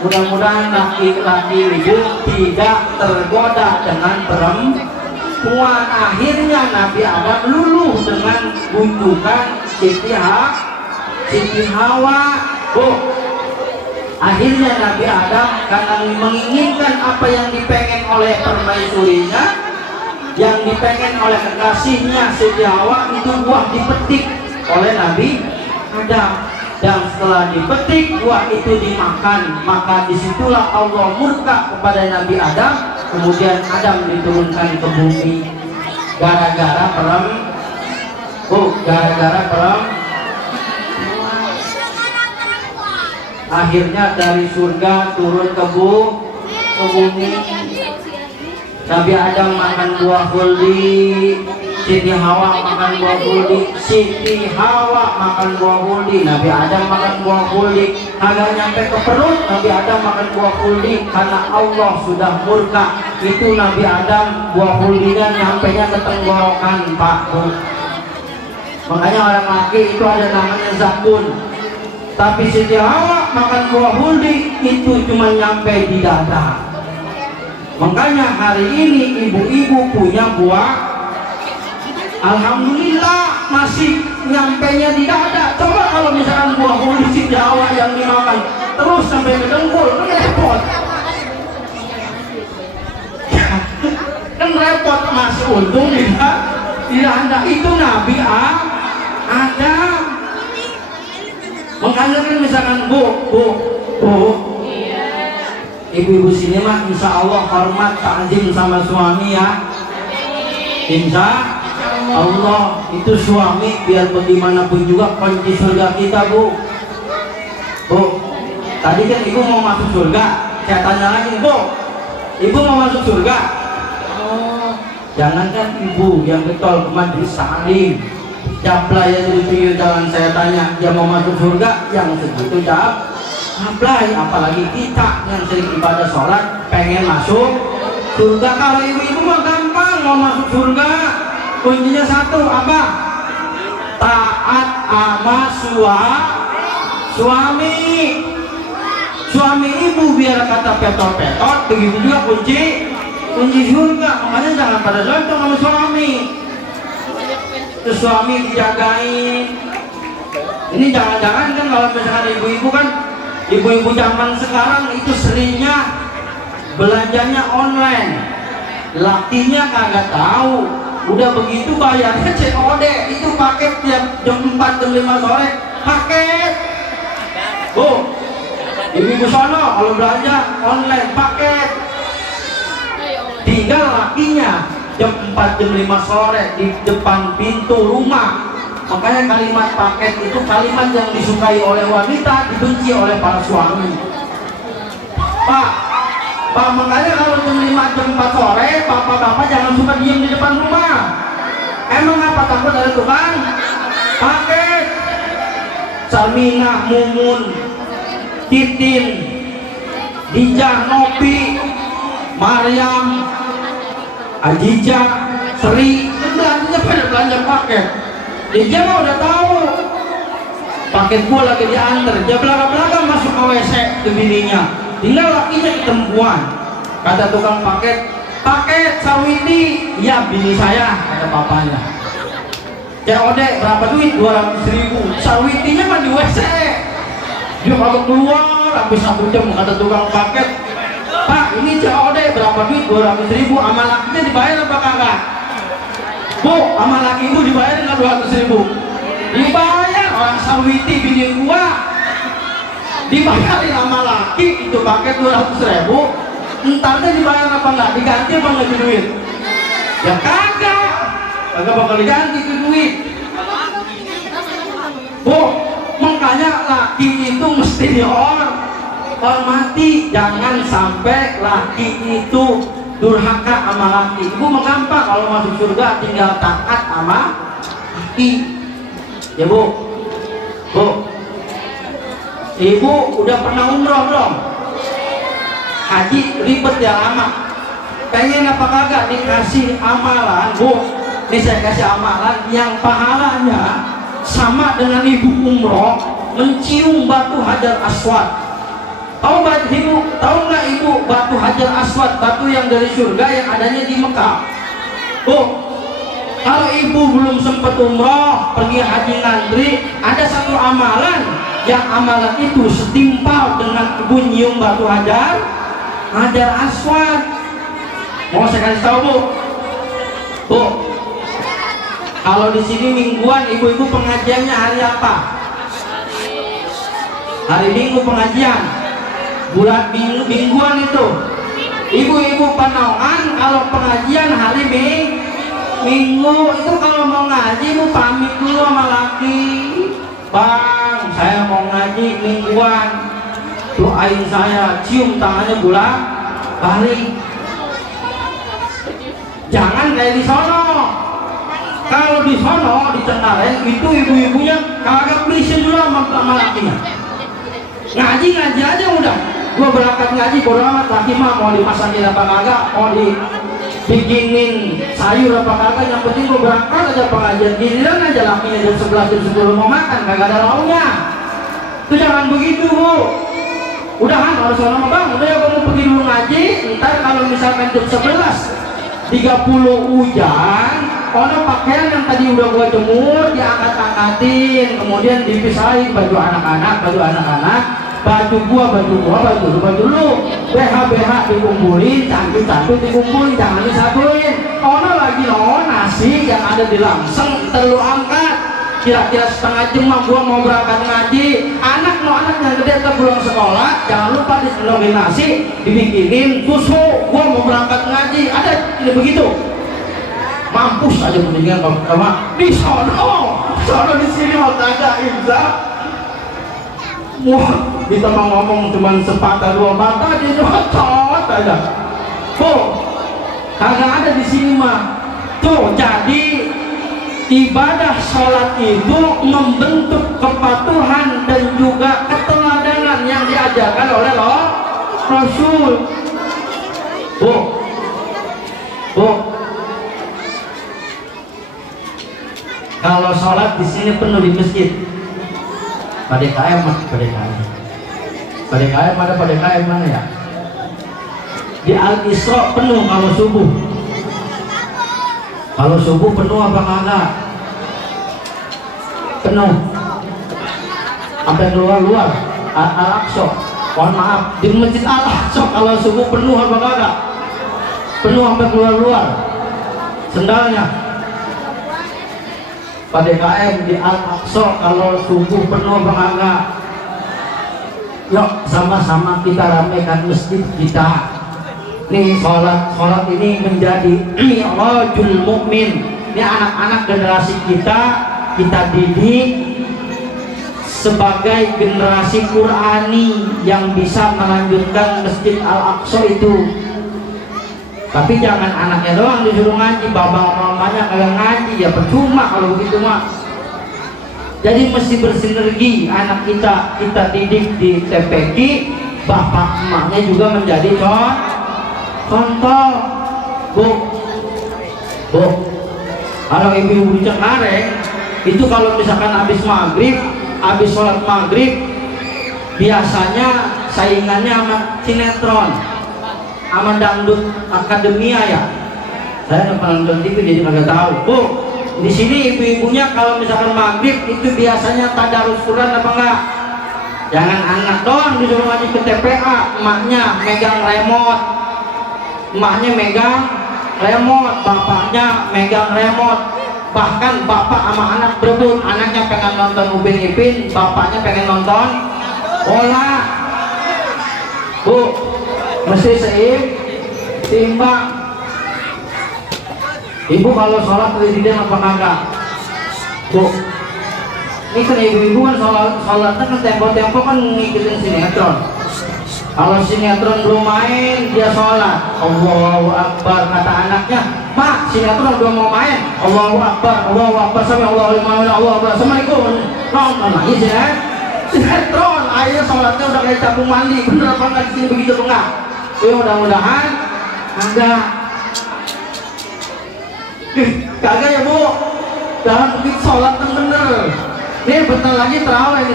Mudah-mudahan laki-laki ibu tidak tergoda dengan perempuan. Akhirnya Nabi Adam luluh dengan bujukan Siti Hawa. Akhirnya Nabi Adam karena menginginkan apa yang dipengen oleh permaisurinya, yang dipengen oleh kekasihnya Siti Hawa, itu buah dipetik oleh Nabi Adam. dan setelah dipetik buah itu dimakan, maka disitulah Allah murka kepada Nabi Adam. Kemudian Adam diturunkan ke bumi gara-gara akhirnya dari surga turun ke bumi. Nabi Adam makan buah khuldi, Siti Hawa makan buah khuldi, Siti Hawa makan buah khuldi, Nabi Adam makan buah khuldi, agak nyampe ke perut Nabi Adam makan buah khuldi karena Allah sudah murka. Itu Nabi Adam buah khuldinya nyampenya ke tenggorokan, Pak Bu. Makanya orang laki itu ada namanya zakun. Tapi Siti Hawa makan buah khuldi itu cuma nyampe di dada. Makanya hari ini ibu-ibu punya buah, alhamdulillah masih nyampenya di dada. Coba kalau misalkan buah khuldi Siti Hawa yang dimakan terus sampai ke dengkul, kan repot. Kan repot, Mas. Untung tidak ada. Itu Nabi Adam. Makanya kan misalkan bu, ibu-ibu sini mah insya Allah hormat ta'zim sama suami ya. Insya Allah itu suami biar bagaimanapun juga kunci surga kita, Bu. Tadi kan ibu mau masuk surga, saya tanya lagi, Bu, ibu mau masuk surga? Jangankan ibu yang getol ke majelis salim, jablay yang di jalan saya tanya dia mau masuk surga, yang segitu jablay, apalagi kita yang sering ibadah sholat pengen masuk surga. Kalau ibu-ibu mah gampang mau masuk surga, kuncinya satu, apa? Taat sama suami ibu, biar kata petot-petot, begitu juga kunci surga. Makanya jangan pada contoh sama suami. Terus suami dijagain. Ini jangan-jangan kan kalau misalkan ibu-ibu kan, ibu-ibu zaman sekarang itu seringnya belanjanya online, lakinya kagak tahu. Udah begitu bayarnya COD, itu paket tiap jam 4 jam 5 sore paket. Bu, ibu-ibu sono kalau belanja online paket, tinggal lakinya jam 4 jam 5 sore di depan pintu rumah. Makanya kalimat paket itu kalimat yang disukai oleh wanita, dibenci oleh para suami. Pak, makanya kalau jam 5 jam 4 sore bapak-bapak jangan suka diem di depan rumah. Emang apa, takut ada tukang paket? Saminah, Mumun, Titin, Dijah, Nopi, Maryam, Ajija, Sri, belanjanya pada belanja paket. Dia mah udah tahu paket gua lagi diantar, dia belakang-belakang masuk ke WC ke bininya, tinggal lakinya ketempuan. Kata tukang paket Sawiti, ya bini saya, kata papanya. COD berapa duit? 200.000. Sawitinya mah di WC, dia kalau keluar habis 1 jam. Kata tukang paket, Pak ini COD berapa duit? 200.000. Sama lakinya dibayar apa kagak? Bu, sama laki ibu dibayar nggak 200.000? Dibayar. Orang Sawiti bini gua dibayarin sama laki itu paket 200.000. Entarnya dibayar apa nggak? Diganti apa nggak duit? Ya kagak bakal diganti ke duit. Bu, makanya laki itu mesti dihormati. Jangan sampai laki itu durhaka sama laki. Ibu menggampang kalau masuk surga tinggal taat sama laki. Ya Bu, ibu udah pernah umroh belum? Haji ribet ya, lama. Pengen apa kagak dikasih amalan, Bu? Ini saya kasih amalan yang pahalanya sama dengan ibu umroh mencium batu Hajar Aswad. Tahu nggak ibu batu Hajar Aswad, batu yang dari surga yang adanya di Mekah? Bu, kalau ibu belum sempat umroh, pergi haji ngantri, ada satu amalan yang amalan itu setimpal dengan ibu nyium batu Hajar Aswad. Mau saya kasih tahu, Bu, kalau di sini mingguan ibu-ibu pengajiannya hari apa? hari Minggu pengajian, bulan mingguan itu. Ibu-ibu Penaungan kalau pengajian hari Minggu itu kalau mau ngaji ibu pamit dulu sama laki, bang saya mau ngaji mingguan, doain saya, cium tangannya bolak balik. Jangan kayak di sono. Kalau di sono di Cengkareng itu ibu-ibunya kagak bisa dulu sama lakinya. Ngaji aja udah. Gua berangkat ngaji bodo amat, laki mah mau dimasakin apa kagak, mau dibikinin sayur apa kagak, yang penting gua berangkat aja pengajian. Giliran aja lakinya jam 11 jam 10 mau makan kagak ada lauknya. Itu jangan begitu, Bu. Udahan harus sono bang, udah ya gua mau pergi dulu ngaji. Ntar kalau misalkan jam 11.30 hujan, ono pakaian yang tadi udah gua jemur diangkat-angkatin, kemudian dipisahin baju anak-anak, baju gua, baju lu, BH dikumpulin, cantik dikumpulin, jangan disatuin. Ono lagi nasi yang ada di langseng terlalu angkat, kira-kira setengah jam mah gua mau berangkat ngaji. Anak yang gede pulang sekolah, jangan lupa disenongin nasi, dibikinin susu, gua mau berangkat ngaji. Ada ini begitu. Mampus aja mendingan sama di sono di sini mau kagak imza. Wah, kita mau ngomong cuman sepatah dua patah dia nyocot aja. Tuh, kagak ada di sini mah. Tuh, jadi ibadah sholat itu membentuk kepatuhan dan juga keteladanan yang diajarkan oleh Rasul. Bu, kalau sholat di sini penuh di masjid. PDKM ada PDKM mana ya? Di Al-Isra penuh kalau subuh. Kalau subuh penuh apa kagak? Penuh. Sampai luar Al-Aqsa. Mohon maaf, di Masjid Al-Aqsa kalau subuh penuh apa kagak? Penuh sampai keluar. Sendalnya. PDKM di Al-Aqsa kalau subuh penuh apa kagak? Yuk sama-sama kita ramaikan masjid kita. Nih sholat ini menjadi rajul mukmin. Ini anak-anak generasi kita didik sebagai generasi Qurani yang bisa melanjutkan masjid Al-Aqsa itu. Tapi jangan anaknya doang disuruh ngaji, babang mamanya kagak ngaji, ya percuma kalau begitu mah. Jadi mesti bersinergi, anak kita didik di TPQ, bapak emaknya juga menjadi contoh. Bu, kalau ibu-ibu di Cengkareng itu kalau misalkan habis sholat maghrib, biasanya saingannya sama sinetron, sama dangdut akademia ya. Saya nggak pernah nonton TV jadi nggak tahu. Bu, di sini ibu-ibunya kalau misalkan maghrib itu biasanya tadarus Quran apa enggak? Jangan anak doang disuruh ngaji ke TPA, emaknya megang remote, bapaknya megang remote. Bahkan bapak sama anak berebut, anaknya pengen nonton Upin Ipin, bapaknya pengen nonton bola. Bu, mesti seimbang. Ibu kalau sholat presiden apa kagak? Bu, ini kan ibu-ibu kan sholatnya kan tempo-tempo kan ngikutin sinetron. Kalau sinetron belum main dia sholat, Allahu Akbar, kata anaknya, Mak sinetron belum mau main, Allahu Akbar sampai Allahu Akbar, Assalamualaikum, nonton lagi sinetron. Akhirnya sholatnya udah kayak tabung mandi. Bener apa nggak di sini begitu enggak? Ya mudah-mudahan enggak. Kagak ya Bu, jangan begitu sholat yang bener. Ini bentar lagi terawih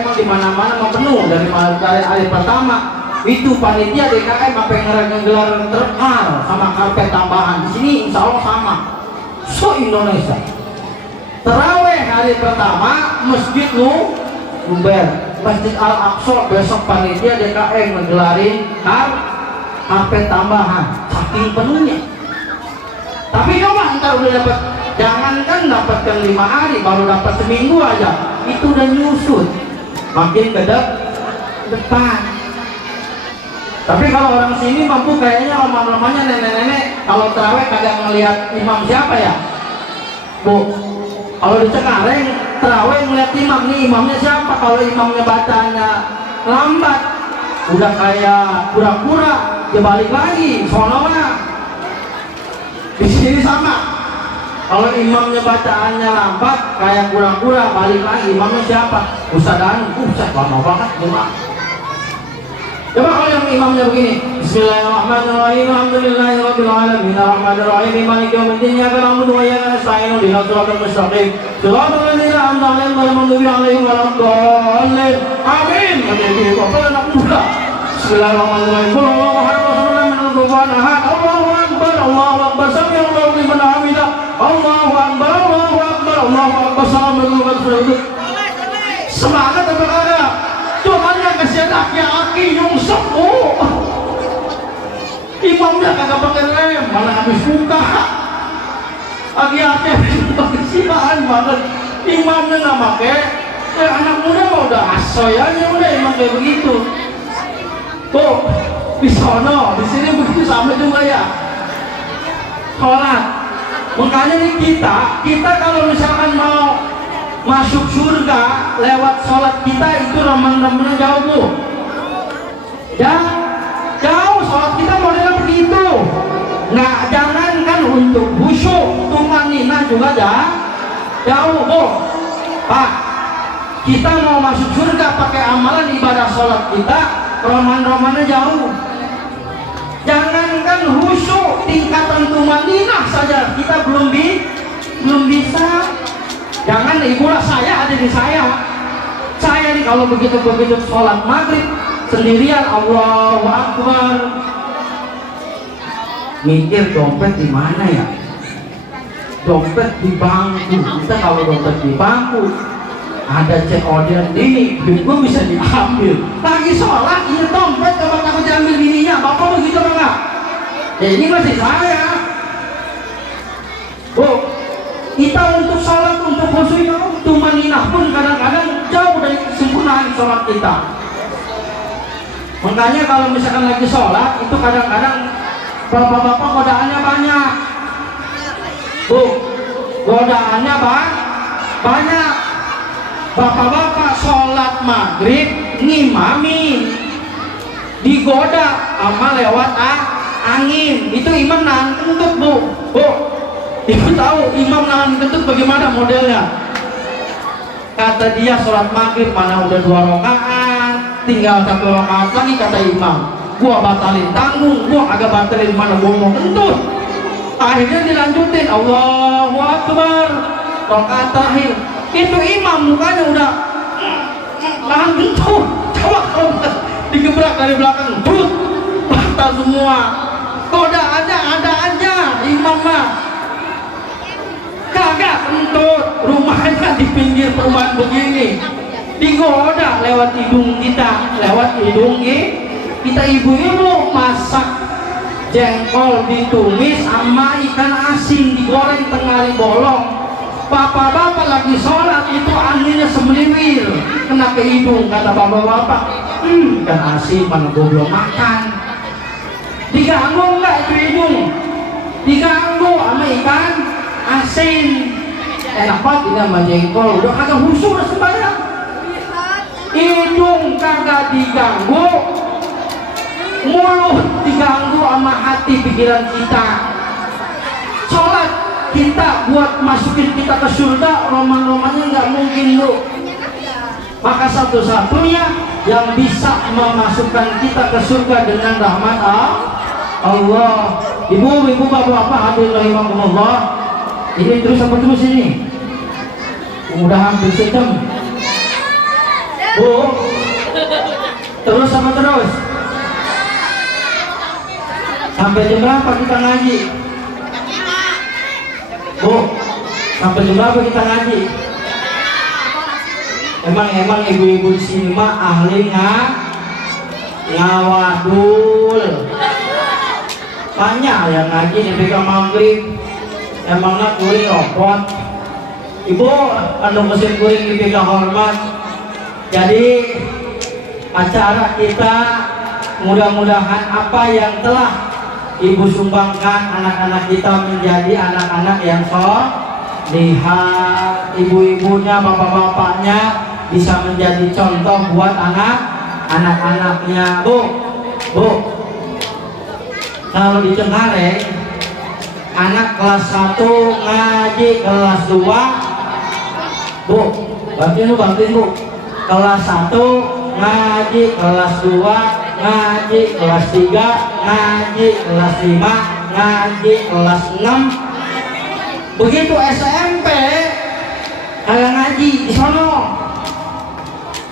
emang di mana-mana mau penuh dari hari pertama. Itu panitia DKM apa yang ngegelar terkenal sama karpet tambahan. Di sini insya Allah sama. So Indonesia. Terawih hari pertama masjid Luber, Masjid Al-Aqsa, besok panitia DKM ngegelarin karpet tambahan. Saking penuhnya. Tapi coba ntar udah dapat, jangankan dapatkan 5 hari, baru dapat seminggu aja itu udah nyusut. makin ke depan. Tapi kalau orang sini mampu kayaknya lama-lamanya nenek-nenek kalau terawih kagak ngelihat imam siapa ya, Bu? Kalau di Cengkareng terawih ngelihat imam, nih imamnya siapa? Kalau imamnya bacanya lambat, udah kayak kura-kura, dia balik lagi, sono mah. Di sini sama. Kalau imamnya bacaannya lambat, kayak kura-kura, balik lagi. Imamnya siapa? Ustadz Ustadz lama banget jemaah. Coba kalau yang imamnya begini, Bismillahirrahmanirrahim, Alhamdulillahirabbil alamin, Arrahmanirrahim, Maliki yaumiddin, Iyyaka na'budu wa iyyaka nasta'in, ihdinas siratal mustaqim, siratal ladzina an'amta 'alaihim ghairil maghdubi 'alaihim waladdallin. Amin. Jadi kok anak muda. Bismillahirrahmanirrahim. Allahu akbar, Allahu akbar, Allahu akbar, sami'allahu liman hamidah. Allahu akbar, Allahu akbar, Allahu akbar, assalamualaikum. Semangat apa kagak? Cuman yang kasihan aki-aki nyungsep, imamnya kagak pakai rem, malah habis buka. Aki-aki kesiaan banget, imamnya nggak pakai. Anak muda mah udah asoyanya udah emang kayak begitu. Tuh di sono, di sini begitu sama juga ya. Sholat, makanya nih kita kalau misalkan mau masuk surga lewat sholat kita itu remen-remennya jauh, Bu. Jauh sholat kita modelnya begitu. Nggak, jangankan untuk khusyuk, tumanina juga jauh, Bu. Pak, kita mau masuk surga pakai amalan ibadah sholat kita, roman-romannya jauh. Jangankan khusyuk, tingkatan tumanina saja kita belum bisa. Jangan ibulah saya ada di saya nih kalau begitu sholat maghrib sendirian, Allahu Akbar, mikir dompet di mana ya? Dompet di bangku. Kita kalau dompet di bangku ada COD ini, gue bisa diambil. Lagi sholat ini dompet kalau takut diambil bininya, bapak begitu enggak? Ya ini masih saya, Bu. Kita untuk sholat, untuk khusyuk, tumaninah pun kadang-kadang jauh dari kesempurnaan sholat kita. Makanya kalau misalkan lagi sholat itu kadang-kadang bapak-bapak godaannya banyak, Bu. Godaannya banyak. Bapak-bapak sholat maghrib ngimamin, digoda sama lewat angin. Itu imam nahan kentut, Bu. Ibu tahu imam nahan kentut bagaimana modelnya? Kata dia sholat maghrib mana udah 2 rakaat, tinggal 1 rakaat lagi, kata imam, gua batalin tanggung, gua agak batalin mana gua mau kentut. Akhirnya dilanjutin Allahu Akbar, rakaat terakhir. Itu imam mukanya udah nahan kentut. Coba kalau digebrak dari belakang, batal semua. Goda ada aja imam mah. Kagak kentut, rumahnya di pinggir perumahan begini, digoda lewat hidung kita, kita ibu-ibu masak jengkol ditumis sama ikan asin digoreng tengah hari bolong. Bapak-bapak lagi sholat itu anginnya semeliwir kena ke hidung, kata bapak-bapak, ikan asin mana gua belum makan. Diganggu enggak itu hidung? Diganggu sama ikan asin. Enak banget ini sama jengkol, udah kagak khusyuk, udah sembahyang. Hidung kagak diganggu, mulut diganggu sama hati pikiran kita. Sholat kita buat masukin kita ke surga, roman-romannya nggak mungkin, Bu. Maka satu-satunya yang bisa memasukkan kita ke surga dengan rahmat Allah. Ibu, bapak-bapak, hadirin rahimakumullah. Ini terus apa terus ini? Udah hampir sejam, Bu. Terus apa terus? Sampai jam berapa kita ngaji? Bu, sampai jam berapa kita ngaji? Emang ibu-ibu di sini mah ahli ngawadul. Banyak yang ngaji di pegang maghrib. Emangnya kuring ropot. Ibu anu mesin kuring di pegang hormat. Jadi acara kita mudah-mudahan apa yang telah Ibu sumbangkan anak-anak kita menjadi anak-anak yang lihat ibu-ibunya, bapak-bapaknya bisa menjadi contoh buat anak-anaknya. Bu, kalau di Cengkareng anak kelas 1 ngaji kelas 2, Bu, bantuin Bu, kelas 1 ngaji kelas 2 ngaji kelas 3 ngaji kelas 5 ngaji kelas 6. Begitu SMP kalian ngaji di sono.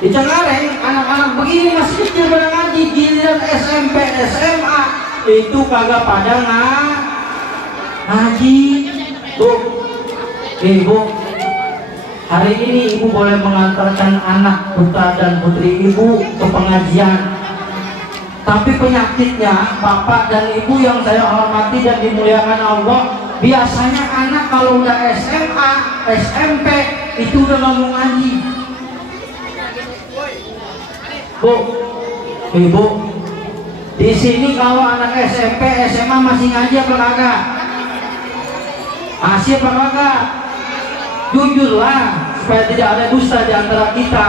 Di Cengkareng anak-anak begini masih kecil pada ngaji, giliran SMP SMA itu kagak pada ngaji. Bu, Ibu, hari ini Ibu boleh mengantarkan anak putra dan putri Ibu ke pengajian. Tapi penyakitnya Bapak dan Ibu yang saya hormati dan dimuliakan Allah, biasanya anak kalau udah SMA, SMP itu udah nggak mau ngaji. Bu, Ibu, di sini kalau anak SMP, SMA masih ngaji apa kagak? Masih apa kagak? Jujurlah supaya tidak ada dusta di antara kita.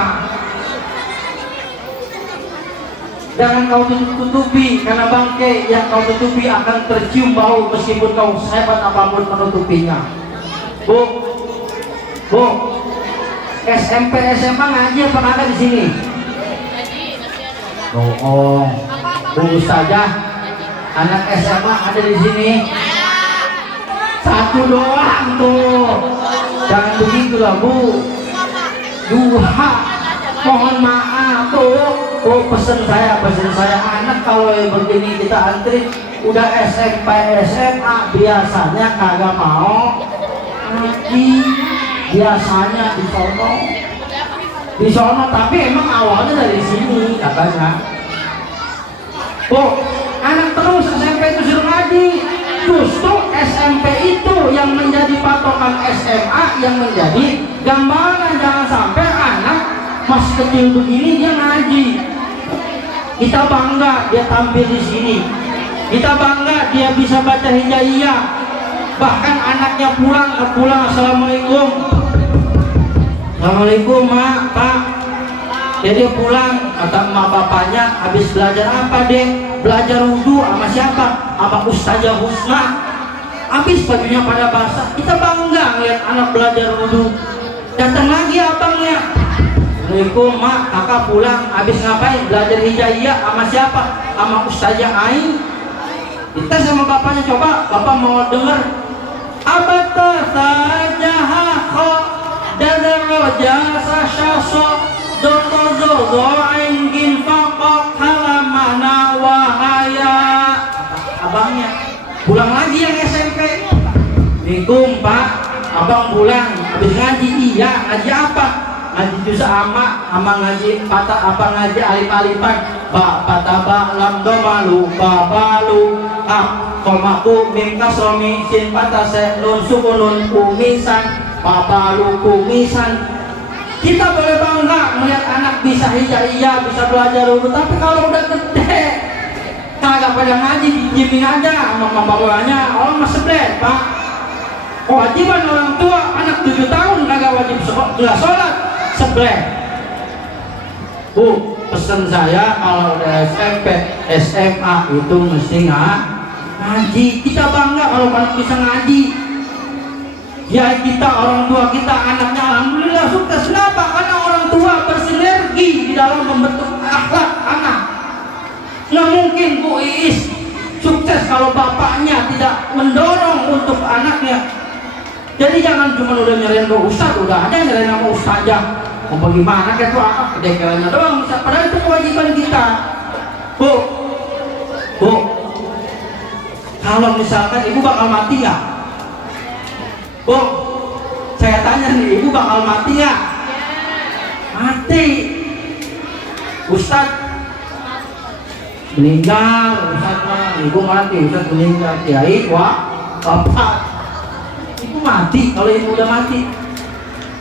Jangan kau tutupi, karena bangkai yang kau tutupi akan tercium bau meskipun kau sehebat apapun menutupinya. Bu, SMP SMA ngaji apa kagak di sini? Oh, Bu Ustazah, anak SMA ada di sini? Satu doang tuh. Jangan begitulah Bu. 2. Mohon maaf tuh. Oh, pesen saya anak kalau begini kita antri udah SMP SMA biasanya kagak mau ngaji, biasanya di sono tapi emang awalnya dari sini katanya. Oh, anak terus SMP itu suruh ngaji, justru SMP itu yang menjadi patokan SMA, yang menjadi gambaran. Jangan sampai anak masih kecil begini dia ngaji. Kita bangga dia tampil di sini. Kita bangga dia bisa baca hijaiyah. Bahkan anaknya pulang assalamualaikum. Assalamualaikum Mak, Pak. Jadi dia pulang, kata emak bapaknya, habis belajar apa deh? Belajar wudu sama siapa? Sama Ustazah Husna. Habis bajunya pada basah. Kita bangga ngeliat anak belajar wudu. Datang lagi abangnya. Assalamualaikum Mak, kakak pulang habis ngapain? Belajar hijaiyah sama siapa? Sama Ustazah Ain. Kita sama bapaknya, coba bapak mau denger. Abata saja hakho dadaroja sasyaso dotozozo aingin fakok halamana wahaya. Abangnya pulang lagi yang SMP. Assalamualaikum Pak, abang pulang habis ngaji. Iya, ngaji apa? Ngaji juz amma, ngaji ngaji alif-alifan, ba pataba lam domalu babalu komaku mim kasromi sin patase nun sukunun kumisan babalu kumisan. Kita boleh bangga melihat anak bisa hijaiyah, bisa belajar dulu, tapi kalau udah gede kagak pada ngaji, dijamin aja sama bapaknya. Orang mas seblet Pak, kewajiban orang tua anak 7 tahun kagak wajib sholat sebelah. Bu, pesan saya kalau udah SMP, SMA itu mesti ngaji. Kita bangga kalau anak bisa ngaji. Ya kita orang tua kita anaknya alhamdulillah sukses. Kenapa? Karena orang tua bersinergi di dalam membentuk akhlak anak. Nggak mungkin Bu Iis sukses kalau bapaknya tidak mendorong untuk anaknya. Jadi jangan cuma udah nyerahin ke ustaz, udah ada nyerahin sama ustazah. Mau bagaimana kayak itu apa? Kedekelannya doang. Padahal itu kewajiban kita. Bu, kalau misalkan ibu bakal mati nggak? Bu, saya tanya nih, ibu bakal mati nggak? Mati. Ustaz meninggal, Ustaz ibu mati, Ustaz meninggal, kiai, wah, bapak. Ibu mati kalau ibu udah mati.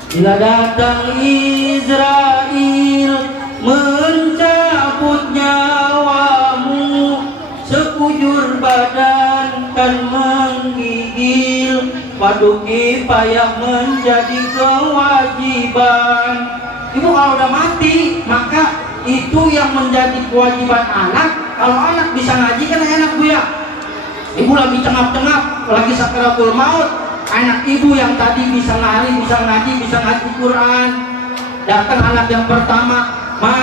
Bila datang Israel mencabut nyawamu, sekujur badan kan menggigil, paduki payah menjadi kewajiban. Ibu kalau udah mati, maka itu yang menjadi kewajiban anak. Kalau anak bisa ngaji kan enak Bu ya. Ibu lagi cengap-cengap, lagi sakaratul maut, anak ibu yang tadi bisa ngaji, bisa ngaji Quran, datang anak yang pertama, "Ma,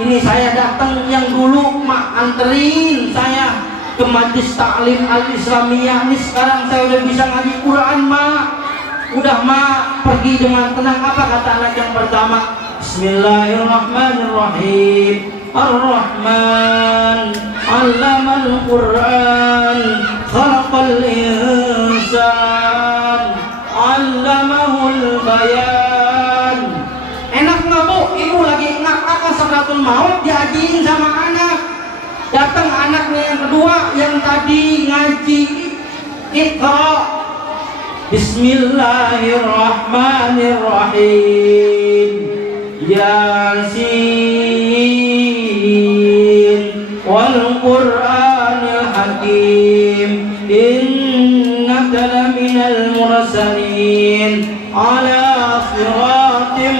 ini saya datang yang dulu, Ma, anterin saya ke Majlis Ta'lim Al-Islamiyah. Ini sekarang saya udah bisa ngaji Quran, Ma. Udah, Ma, pergi dengan tenang." Apa kata anak yang pertama? Bismillahirrahmanirrahim. Ar-Rahman 'allamal Qur'an, khalaqal insan, 'allamahul bayan. Enak nggak Bu? Ibu lagi ngakak sakaratul maut diajiin sama anak. Datang anaknya yang kedua yang tadi ngaji, Iqra. Bismillahirrahmanirrahim. Yasin wal Qur'anil Hakim, innaka laminal mursalin ala siratim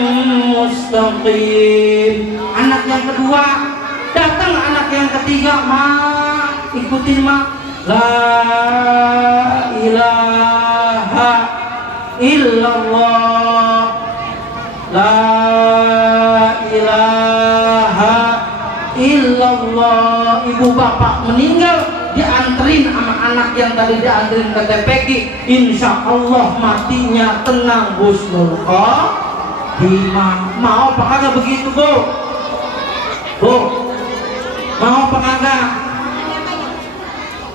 mustaqim. Anak yang kedua, datang anak yang ketiga, Ma, ikutin Ma. La ilaha illallah, la ilaha illallah. Ibu bapak meninggal dianterin sama anak yang tadi dianterin ke TPQ, insya Allah matinya tenang, husnul khotimah. Mau apa kagak begitu Bu? Bu, mau apa kagak?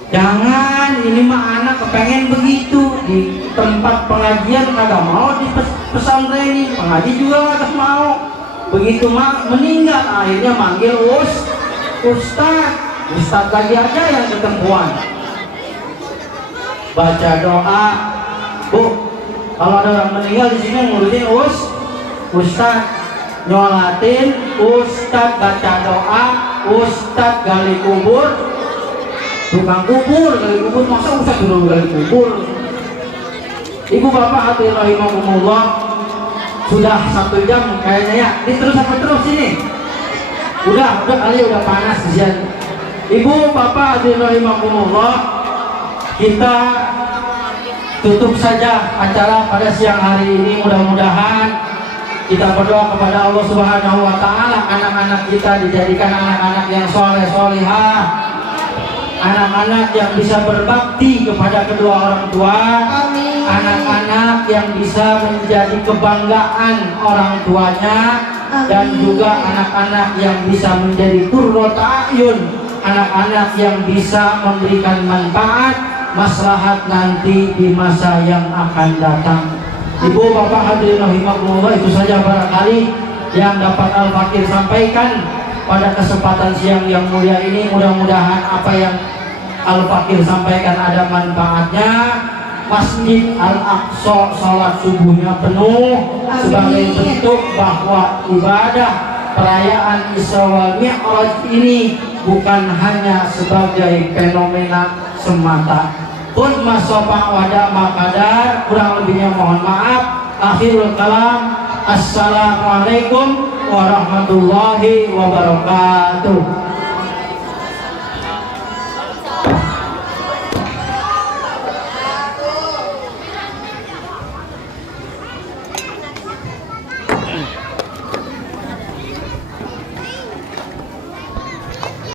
Jangan, ini mah anak kepengen begitu. Di tempat pengajian kagak mau, di pesantren pengaji juga kagak mau. Begitu mah meninggal, akhirnya manggil Ustadz lagi aja yang ketempuan. Baca doa. Bu, kalau ada orang meninggal di sini ngurusin Ustadz, nyolatin, Ustadz baca doa, Ustadz gali kubur. Tukang kubur, gali kubur, masa Ustadz dulu gali kubur? Ibu bapak hati rahimahumullah, sudah 1 jam kayaknya ya. Ini terus apa terus ini? Udah kali udah panas kesian. Ibu bapak hati rahimahumullah, kita tutup saja acara pada siang hari ini. Mudah-mudahan kita berdoa kepada Allah Subhanahu wa taala, anak-anak kita dijadikan anak-anak yang soleh-solihah, anak-anak yang bisa berbakti kepada kedua orang tua. Amin. Anak-anak yang bisa menjadi kebanggaan orang tuanya. Amin. Dan juga anak-anak yang bisa menjadi qurrata a'yun, anak-anak yang bisa memberikan manfaat maslahat nanti di masa yang akan datang. Ibu bapak hadirin rahimakumullah, itu saja barangkali yang dapat Al-Fakir sampaikan pada kesempatan siang yang mulia ini. Mudah-mudahan apa yang Al-Fakir sampaikan ada manfaatnya. Masjid Al-Aqsa salat subuhnya penuh. Amin. Sebagai bentuk bahwa ibadah perayaan Isra wal Mi'raj ini bukan hanya sebagai fenomena semata. Qul masofa wada makadar, kurang lebihnya mohon maaf. Akhirul kalam, assalamualaikum warahmatullahi wabarakatuh.